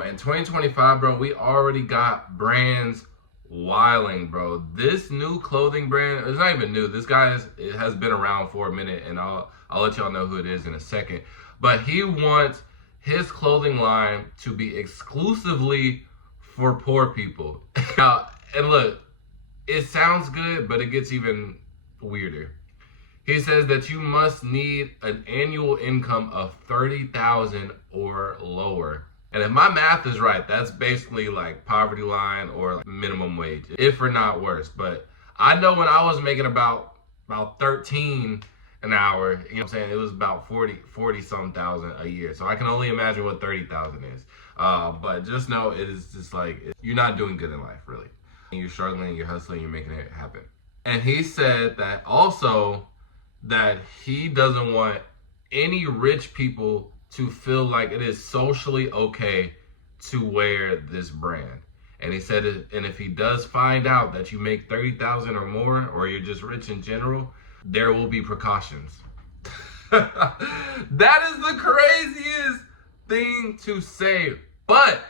bro, in 2025, bro, we already got brands wilding, bro. This new clothing brand, it's not even new. This guy it has been around for a minute, and I'll let y'all know who it is in a second. But he wants his clothing line to be exclusively for poor people. And look, it sounds good, but it gets even weirder. He says that you must need an annual income of $30,000 or lower. And if my math is right, that's basically like poverty line or like minimum wage, if or not worse. But I know when I was making about 13 an hour, you know what I'm saying, it was about 40 some thousand a year. So I can only imagine what 30,000 is. But just know it is just like, you're not doing good in life, really. You're struggling, you're hustling, you're making it happen. And he said that also that he doesn't want any rich people to feel like it is socially okay to wear this brand. And he said, and if he does find out that you make 30,000 or more, or you're just rich in general, there will be precautions. That is the craziest thing to say. But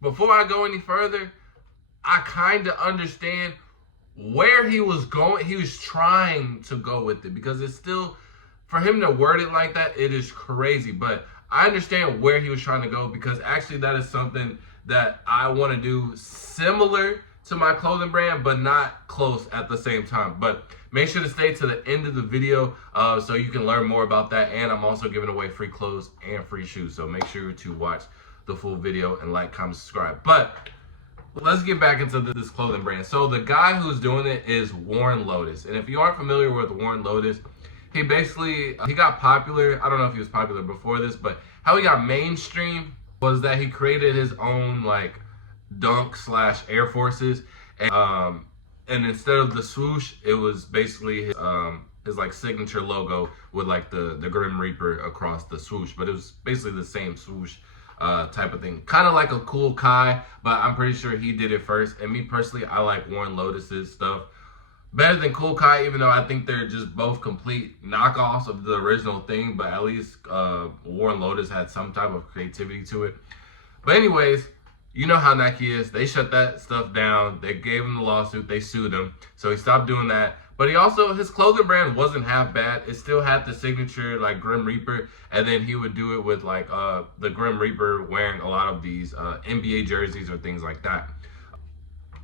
before I go any further, I kind of understand where he was going. He was trying to go with it, because it's still, for him to word it like that, it is crazy. But I understand where he was trying to go, because actually that is something that I want to do similar to my clothing brand, but not close at the same time. But make sure to stay to the end of the video so you can learn more about that. And I'm also giving away free clothes and free shoes. So make sure to watch the full video and like, comment, subscribe. But let's get back into this clothing brand. So the guy who's doing it is Warren Lotus. And if you aren't familiar with Warren Lotus, he got popular. I don't know if he was popular before this, but how he got mainstream was that he created his own like Dunk / Air Forces. And instead of the swoosh, it was basically his like signature logo with like the Grim Reaper across the swoosh. But it was basically the same swoosh type of thing. Kind of like a cool Kai, but I'm pretty sure he did it first. And me personally, I like Warren Lotus's stuff better than Cool Kai, even though I think they're just both complete knockoffs of the original thing. But at least Warren Lotus had some type of creativity to it. But anyways, you know how Nike is. They shut that stuff down. They gave him the lawsuit. They sued him. So he stopped doing that. But he also, his clothing brand wasn't half bad. It still had the signature like Grim Reaper. And then he would do it with like the Grim Reaper wearing a lot of these NBA jerseys or things like that.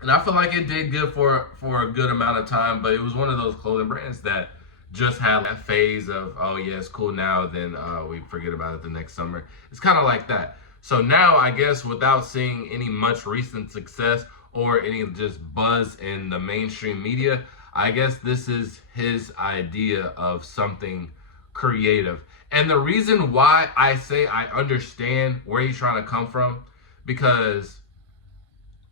And I feel like it did good for a good amount of time. But it was one of those clothing brands that just had that phase of, oh yeah, it's cool now, then we forget about it the next summer. It's kind of like that. So now, I guess, without seeing any much recent success or any just buzz in the mainstream media, I guess this is his idea of something creative. And the reason why I say I understand where he's trying to come from, because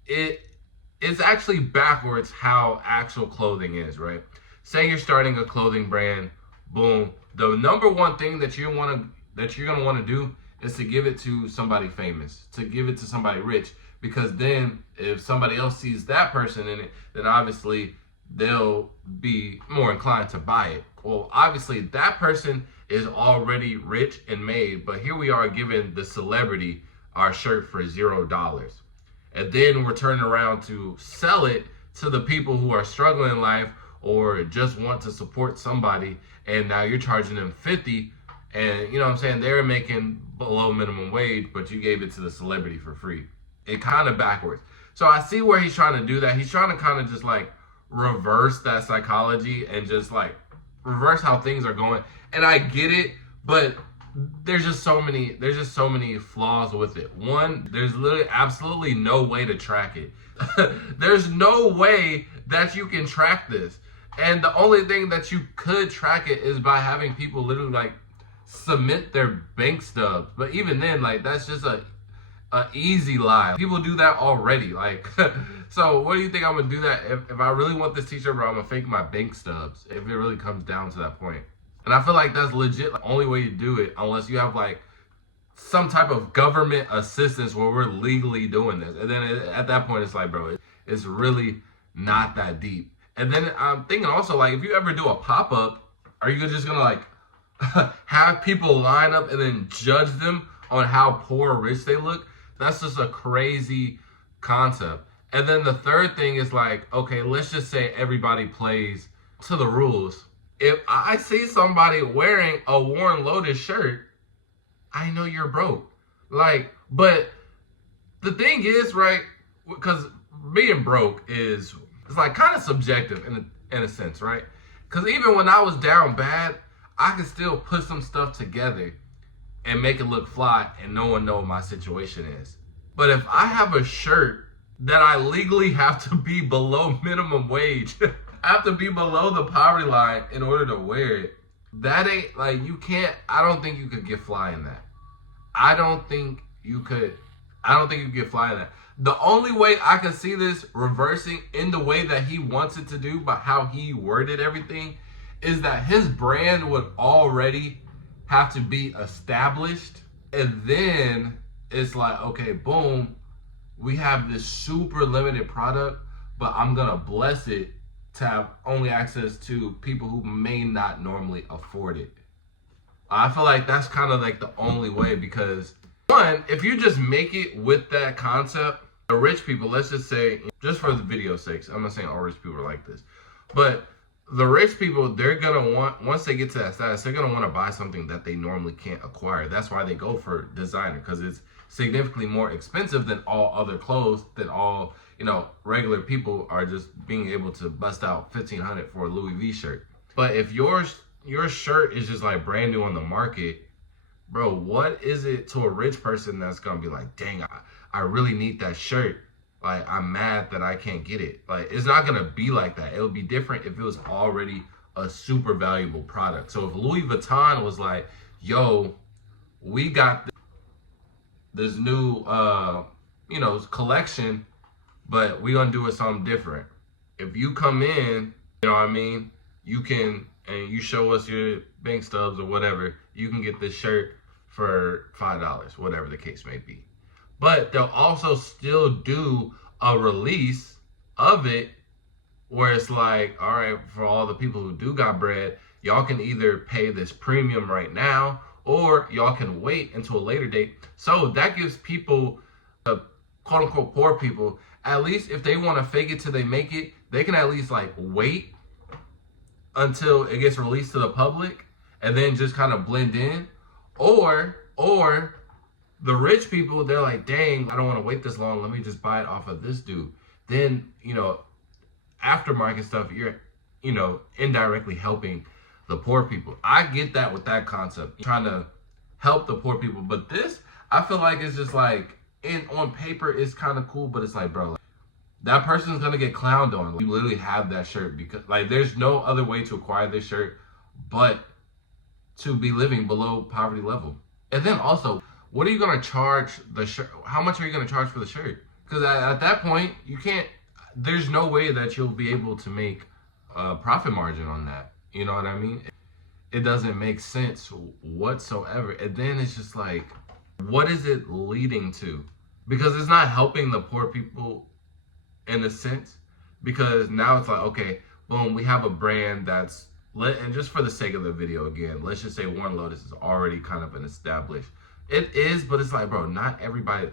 it's actually backwards how actual clothing is, right? Say you're starting a clothing brand, boom. The number one thing that you're gonna want to do is to give it to somebody famous, to give it to somebody rich, because then if somebody else sees that person in it, then obviously they'll be more inclined to buy it. Well, obviously that person is already rich and made, but here we are giving the celebrity our shirt for $0. And then we're turning around to sell it to the people who are struggling in life or just want to support somebody, and now you're charging them $50. And you know what I'm saying? They're making below minimum wage, but you gave it to the celebrity for free. It kind of backwards. So I see where he's trying to do that. He's trying to kind of just like reverse that psychology and just like reverse how things are going. And I get it, but there's just so many flaws with it. One, there's literally absolutely no way to track it. There's no way that you can track this. And the only thing that you could track it is by having people literally like submit their bank stubs. But even then, like, that's just a easy lie. People do that already. Like, so what do you think I'm gonna do that if I really want this t-shirt, bro? I'm gonna fake my bank stubs if it really comes down to that point. And I feel like that's legit the only way you do it, unless you have like some type of government assistance where we're legally doing this. And then at that point, it's like, bro, it's really not that deep. And then I'm thinking also, like, if you ever do a pop-up, are you just gonna like have people line up and then judge them on how poor or rich they look? That's just a crazy concept. And then the third thing is like, okay, let's just say everybody plays to the rules. If I see somebody wearing a Warren Lotus shirt, I know you're broke. Like, but the thing is, right, because being broke is, it's like kind of subjective in a sense, right? Because even when I was down bad, I could still put some stuff together and make it look fly and no one know what my situation is. But if I have a shirt that I legally have to be below minimum wage, I have to be below the poverty line in order to wear it, that ain't, like, you can't, I don't think you could get fly in that. I don't think you could get fly in that. The only way I can see this reversing in the way that he wants it to do, by how he worded everything, is that his brand would already have to be established. And then it's like, okay, boom, we have this super limited product, but I'm gonna bless it to have only access to people who may not normally afford it. I feel like that's kind of like the only way, because one, if you just make it with that concept, the rich people, let's just say, just for the video's sake, I'm not saying all rich people are like this, but the rich people, they're gonna want, once they get to that status, they're gonna want to buy something that they normally can't acquire. That's why they go for designer, because it's significantly more expensive than all other clothes, that all, you know, regular people are just being able to bust out $1,500 for a Louis V shirt. But if your shirt is just like brand new on the market, bro, what is it to a rich person that's gonna be like, dang, I really need that shirt. Like, I'm mad that I can't get it. Like, it's not gonna be like that. It would be different if it was already a super valuable product. So if Louis Vuitton was like, yo, we got this new, you know, collection, but we gonna do it something different. If you come in, you know what I mean, you can, and you show us your bank stubs or whatever, you can get this shirt for $5, whatever the case may be. But they'll also still do a release of it where it's like, all right, for all the people who do got bread, y'all can either pay this premium right now, or y'all can wait until a later date. So that gives people, quote unquote poor people, at least if they want to fake it till they make it, they can at least like wait until it gets released to the public and then just kind of blend in. Or the rich people, they're like, dang, I don't want to wait this long. Let me just buy it off of this dude. Then, you know, aftermarket stuff, you're, you know, indirectly helping the poor people. I get that with that concept, trying to help the poor people. But this, I feel like it's just like, on paper, it's kind of cool, but it's like, bro, like, that person's gonna get clowned on. You literally have that shirt because, like, there's no other way to acquire this shirt but to be living below poverty level. And then also, what are you gonna charge the shirt? How much are you gonna charge for the shirt? Because at that point, you can't, there's no way that you'll be able to make a profit margin on that. You know what I mean? It doesn't make sense whatsoever. And then it's just like, what is it leading to? Because it's not helping the poor people in a sense. Because now it's like, okay, boom, we have a brand that's, and just for the sake of the video again, let's just say Warren Lotus is already kind of an established. It is, but it's like, bro, not everybody,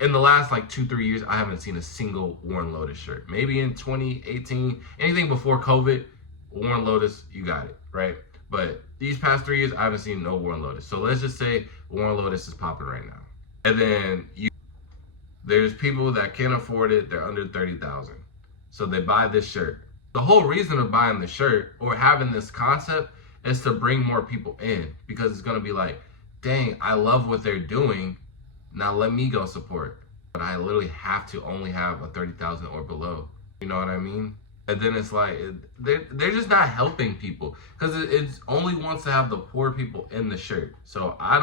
in the last like 2-3 years, I haven't seen a single Warren Lotus shirt. Maybe in 2018, anything before COVID, Warren Lotus, you got it, right? But these past 3 years, I haven't seen no Warren Lotus. So let's just say Warren Lotus is popping right now. And then there's people that can't afford it, they're under 30,000. So they buy this shirt. The whole reason of buying the shirt or having this concept is to bring more people in, because it's gonna be like, dang, I love what they're doing. Now let me go support. But I literally have to only have a 30,000 or below. You know what I mean? And then it's like, they're just not helping people, because it only wants to have the poor people in the shirt. So I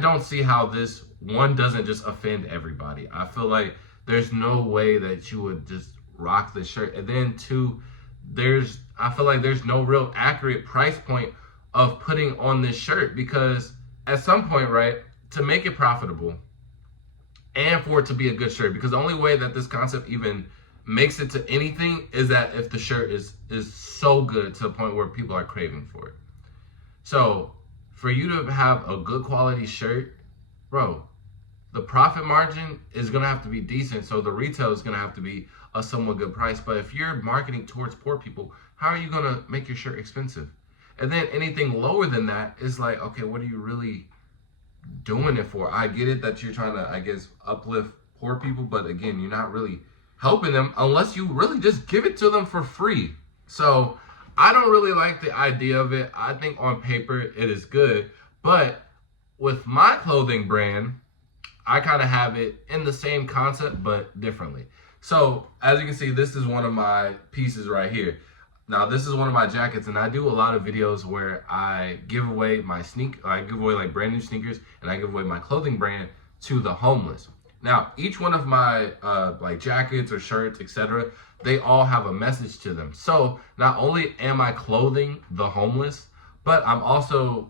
don't see how this, one, doesn't just offend everybody. I feel like there's no way that you would just rock the shirt. And then two, I feel like there's no real accurate price point of putting on this shirt, because at some point, right, to make it profitable and for it to be a good shirt, because the only way that this concept even makes it to anything is that if the shirt is so good to the point where people are craving for it. So for you to have a good quality shirt, bro, the profit margin is going to have to be decent. So the retail is going to have to be a somewhat good price. But if you're marketing towards poor people, how are you going to make your shirt expensive? And then anything lower than that is like, okay, what are you really doing it for? I get it that you're trying to, I guess, uplift poor people, but again, you're not really helping them unless you really just give it to them for free. So I don't really like the idea of it. I think on paper it is good, but with my clothing brand, I kind of have it in the same concept, but differently. So as you can see, this is one of my pieces right here. Now this is one of my jackets, and I do a lot of videos where I give away I give away like brand new sneakers, and I give away my clothing brand to the homeless. Now each one of my like jackets or shirts, etc., they all have a message to them. So not only am I clothing the homeless, but I'm also,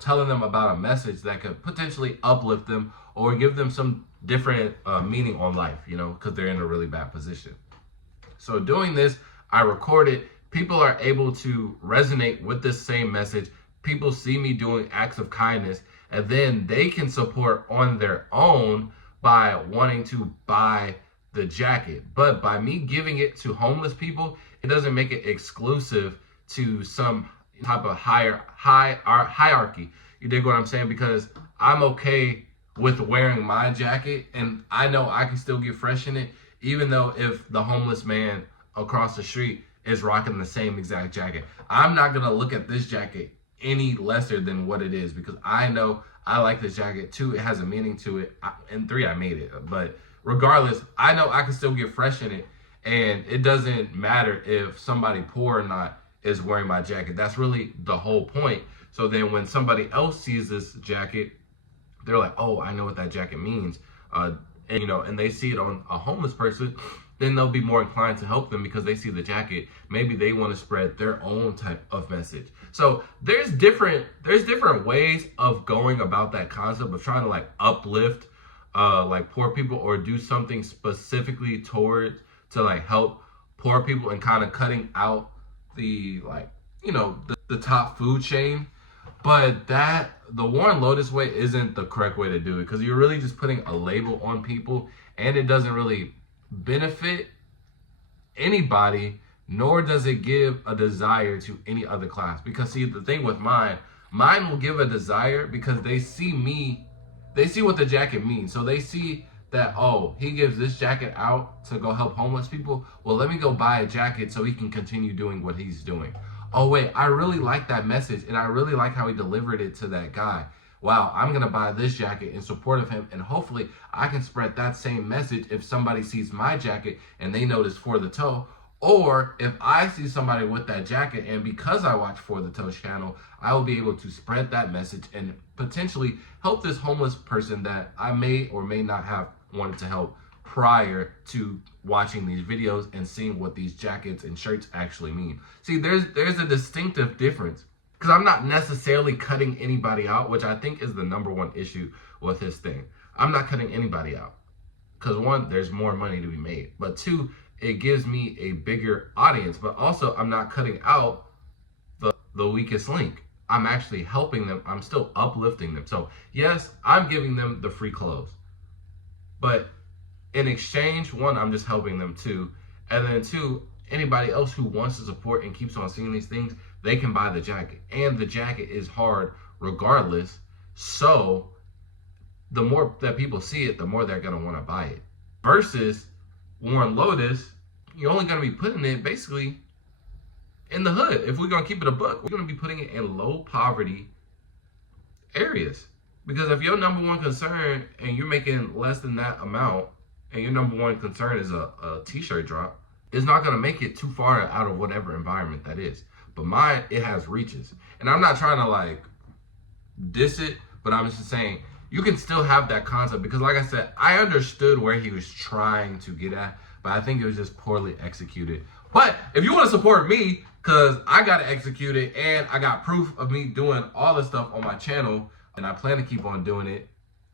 telling them about a message that could potentially uplift them or give them some different meaning on life, because they're in a really bad position. So doing this, I record it. People are able to resonate with this same message. People see me doing acts of kindness, and then they can support on their own by wanting to buy the jacket. But by me giving it to homeless people, it doesn't make it exclusive to some type of hierarchy. You dig what I'm saying? Because I'm okay with wearing my jacket, and I know I can still get fresh in it, even though if the homeless man across the street is rocking the same exact jacket. I'm not gonna look at this jacket any lesser than what it is, because I know I like this jacket. 2, it has a meaning to it, and 3, I made it. But regardless, I know I can still get fresh in it, and it doesn't matter if somebody poor or not is wearing my jacket. That's really the whole point. So then when somebody else sees this jacket, they're like, oh, I know what that jacket means. And they see it on a homeless person, then they'll be more inclined to help them because they see the jacket. Maybe they want to spread their own type of message. So there's different ways of going about that concept of trying to like uplift like poor people, or do something specifically to like help poor people, and kind of cutting out the the top food chain. But the Warren Lotus way isn't the correct way to do it, because you're really just putting a label on people, and it doesn't really benefit anybody, nor does it give a desire to any other class. Because see, the thing with mine will give a desire because they see what the jacket means. So they see that, oh, he gives this jacket out to go help homeless people. Well, let me go buy a jacket so he can continue doing what he's doing. Oh wait, I really like that message, and I really like how he delivered it to that guy. Wow, I'm gonna buy this jacket in support of him, and hopefully I can spread that same message if somebody sees my jacket and they notice For the Toe, or if I see somebody with that jacket, and because I watch For the Toe channel, I will be able to spread that message and potentially help this homeless person that I may or may not have wanted to help prior to watching these videos and seeing what these jackets and shirts actually mean. See, there's a distinctive difference, because I'm not necessarily cutting anybody out, which I think is the number one issue with this thing. I'm not cutting anybody out because 1, there's more money to be made, but 2, it gives me a bigger audience. But also, I'm not cutting out the weakest link. I'm actually helping them. I'm still uplifting them. So yes, I'm giving them the free clothes, but in exchange, 1, I'm just helping them, 2, and then 2, anybody else who wants to support and keeps on seeing these things, they can buy the jacket. And the jacket is hard regardless. So the more that people see it, the more they're going to want to buy it. Versus Warren Lotus, you're only going to be putting it basically in the hood. If we're going to keep it a buck, we're going to be putting it in low poverty areas. Because if your number one concern, and you're making less than that amount, and your number one concern is a t-shirt drop, it's not going to make it too far out of whatever environment that is. But mine, it has reaches. And I'm not trying to like diss it, but I'm just saying you can still have that concept, because like I said, I understood where he was trying to get at, but I think it was just poorly executed. But if you want to support me, because I got to execute it, and I got proof of me doing all this stuff on my channel, and I plan to keep on doing it,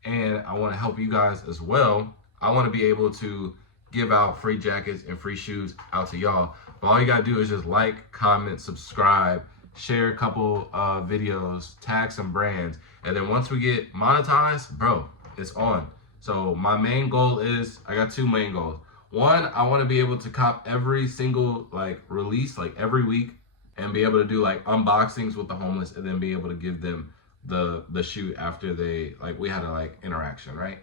and I want to help you guys as well. I want to be able to give out free jackets and free shoes out to y'all. But all you got to do is just like, comment, subscribe, share a couple videos, tag some brands. And then once we get monetized, bro, it's on. So my main goal is, I got two main goals. One, I want to be able to cop every single like release, like every week, and be able to do like unboxings with the homeless, and then be able to give them the shoe after they like we had a like interaction, right?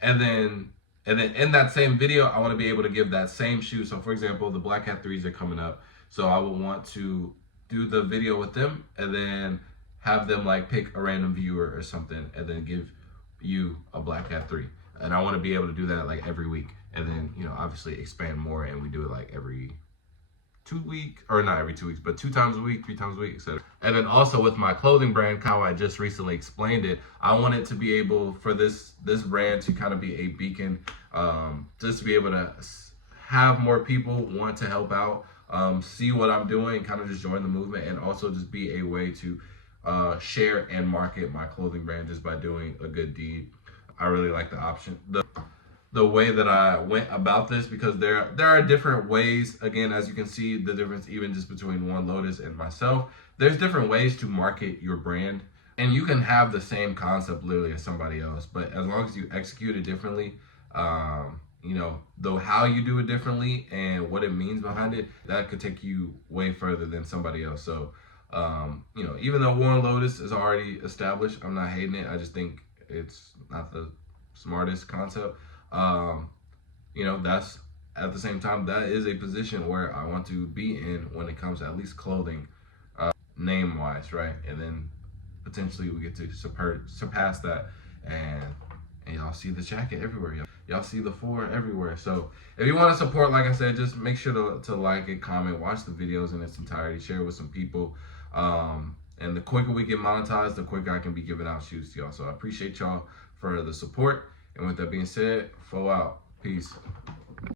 And then in that same video, I want to be able to give that same shoe. So for example, the Black Hat 3s are coming up. So I would want to do the video with them and then have them like pick a random viewer or something and then give you a Black Hat 3. And I want to be able to do that like every week. And then, you know, obviously expand more, and we do it like every 2 weeks, or not every 2 weeks, but 2 times a week, 3 times a week, etc. And then also with my clothing brand, how I just recently explained it, I want it to be able for this brand to kind of be a beacon, just to be able to have more people want to help out, see what I'm doing, kind of just join the movement, and also just be a way to share and market my clothing brand just by doing a good deed. I really like the option, the way that I went about this, because there are different ways. Again, as you can see, the difference even just between One Lotus and myself, there's different ways to market your brand, and you can have the same concept literally as somebody else, but as long as you execute it differently, you know, though how you do it differently and what it means behind it, that could take you way further than somebody else. So you know, even though One Lotus is already established, I'm not hating it. I just think it's not the smartest concept. You know, that's at the same time, that is a position where I want to be in when it comes to at least clothing, name wise, right? And then potentially we get to surpass that, and y'all see the jacket everywhere. Y'all see the 4 everywhere. So if you want to support, like I said, just make sure to like it, comment, watch the videos in its entirety, share it with some people. And the quicker we get monetized, the quicker I can be giving out shoes to y'all. So I appreciate y'all for the support. And with that being said, 4 out. Peace.